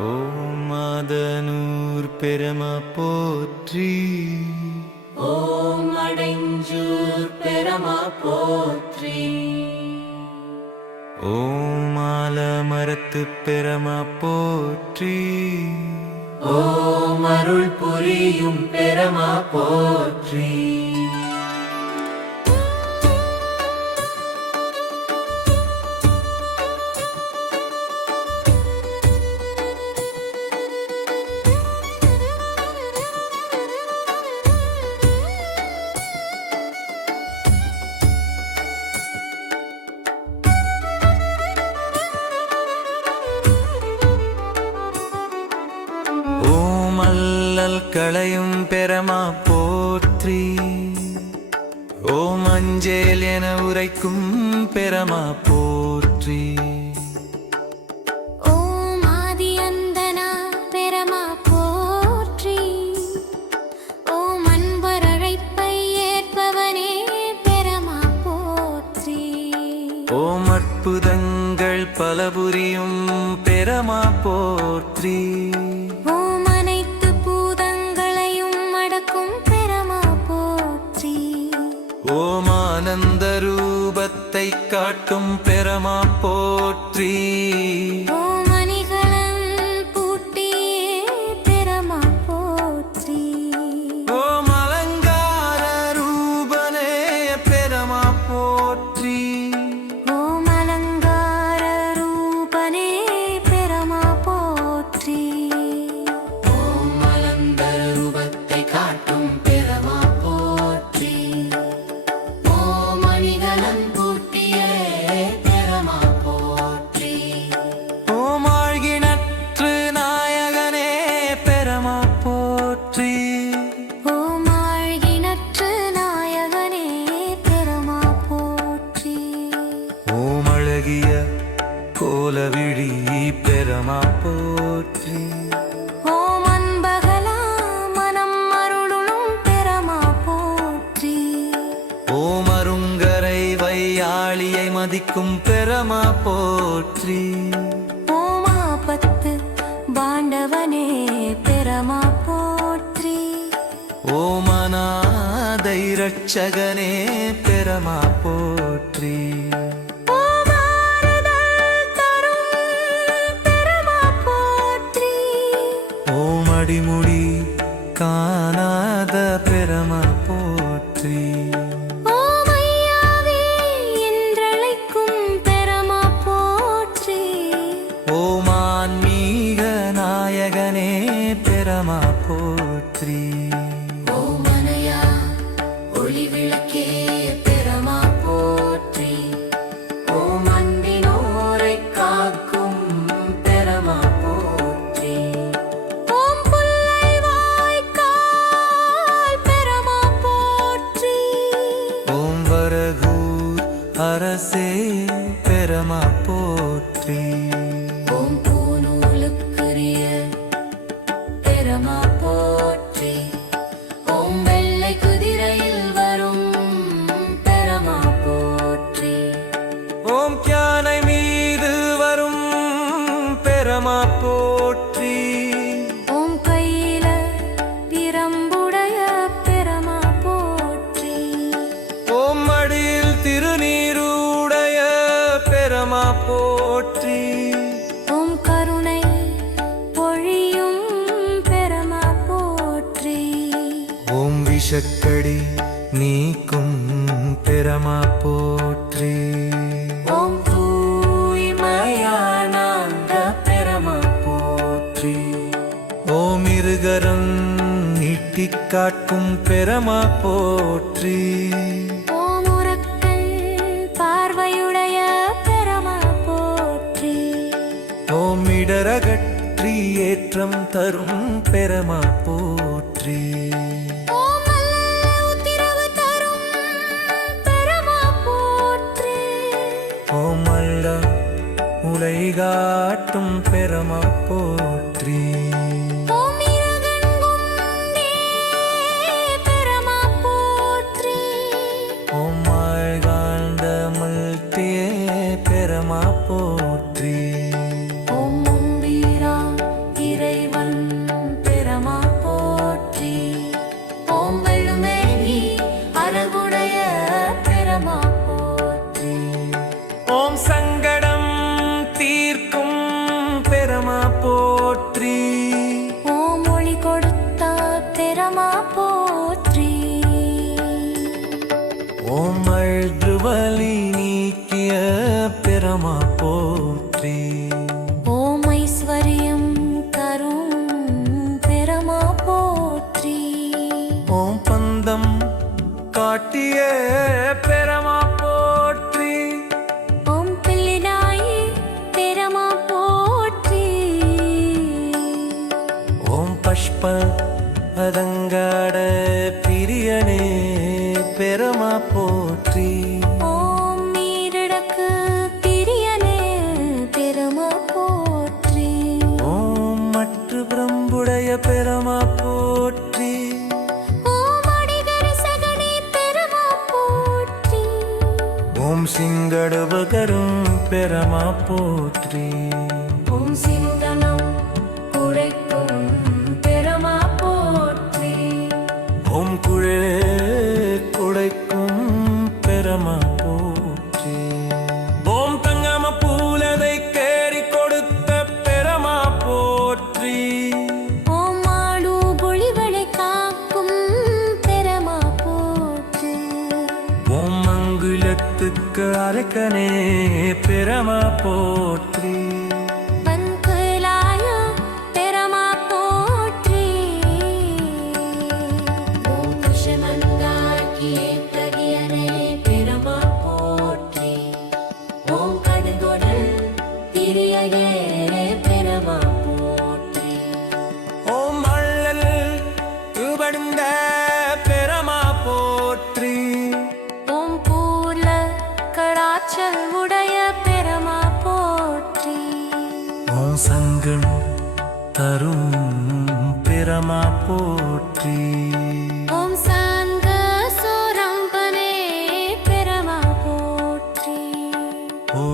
ஓம் மாதனூர் பெரும போற்றி. ஓம் அடைஞ்சூர் பெரும போற்றி. ஓம் மாலமரத்து பெரும போற்றி. ஓம் அருள் புரியும் பெரும போற்றி. களையும் பெறமா போற்றி. ஓம் அஞ்சேல் என உரைக்கும் பெறமா போற்றி. ஓம் அற்புதங்கள் பல புரியும் பெறமா போற்றி. காட்டும் பெறமா போற்றி. கோல விழி பெறமா போற்றி. யாழியை மதிக்கும் பெறமா போற்றி. ஓமா பத்து பாண்டவனே பெறமா போற்றி. ஓமனாதை ரட்சகனே பெறமா போற்றி. அரசே பெரமா போற்றி. காட்கும் பெறமா போற்றி. பார்வையுடைய பெறமா போற்றி. ஓமிடரகற்றி ஏற்றம் தரும் பெறமா போற்றி. ஓமல்ல உலை காட்டும் பெறமா போற்றி. போற்றி. ஓம் வீரா இறைவன் பெரமா போற்றி. ஓம் வெள்ளுமேனி அழகுடைய பெரமா போற்றி. ஓம் சங்கடம் தீர்க்கும் பெரமா போற்றி. ஓம் ஒளி கொடுத்த பெரமா போற்றி. ஓம் அழுதுவலி நீக்கிய சிங்கடுவகரும் பெறமா போற்றி. உம் சிந்தனம் குழைக்கும் பெறமா போற்றி. உம் குழல் மாறுக்கனே பிரமா போற்றி. ஆற்றல் உடைய பெருமா போற்றி. சங்கம் தரும் பெருமா போற்றி. ஓம் சாங்க சோரம்பனே பெருமா போற்றி. ஓ